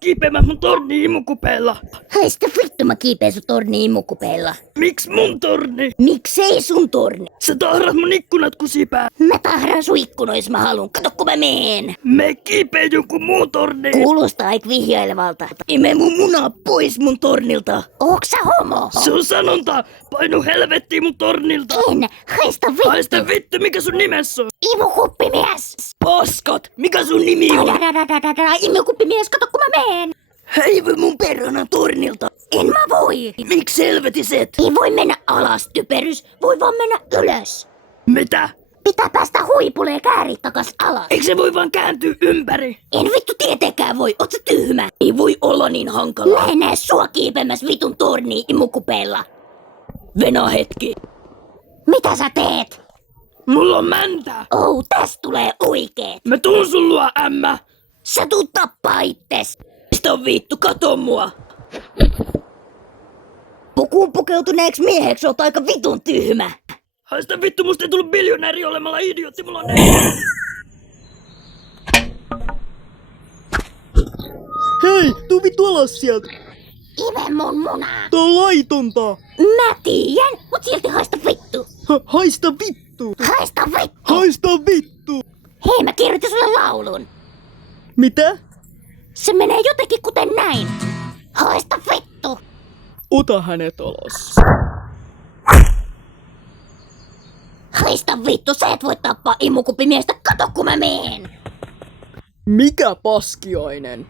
kiipeämään mun torni imukupeella. Haista vittu, mä kiipeen sun torni imukupeella. Miks mun torni? Miksei sun torni? Sä tahrat mun ikkunat kusipää. Mä tahran sun ikkunois mä haluun. Kato kun mä meen. Me kiipeä jonkun muun torni. Kuulostaa aik vihjailevalta. Ime mun munaa pois mun tornilta. Ooks sä homo? Se on sanonta. Painu helvettiin mun tornilta. En. Haista vittu. Haista vittu, mikä sun nimessä on? Imukuppimies. Paskat, mikä sun nimi on? Imukuppimies, kato kun mä meen. Heivy mun perhana tornilta. En mä voi. Miksi helvetiset? Ei voi mennä alas, typerys. Voi vaan mennä ylös. Mitä? Pitää päästä huipulle ja kääri takas alas. Eikö se voi vaan kääntyä ympäri? En vittu tietenkään voi, oot sä tyhmä? Ei voi olla niin hankalaa. Mä en näe sua kiipemässä vitun torniin imukupeella. Venä hetki. Mitä sä teet? Mulla on mäntä. Tästä tulee oikeet. Mä tuun sun luo, ämmä. Sä tuut tappaa itses. Mistä on vittu, kato mua. Pukuun pukeutuneeksi mieheksi oot aika vitun tyhmä. Haista vittu, musta ei tullut biljonääri olemalla idiootti, mulla on Hei, tuu vittu alas sieltä. Ive mun munaa. Tää on laitonta. Mä tiedän, mut silti haista vittu. Haista vittu. Haista vittu. Haista vittu. Hei, mä kirjoitin sulle laulun. Mitä? Se menee jotenkin kuten näin. Haista vittu. Ota hänet alas. Haista vittu, sä et voi tappaa imukuppimiestä, kato kun mä meen. Mikä paskiainen?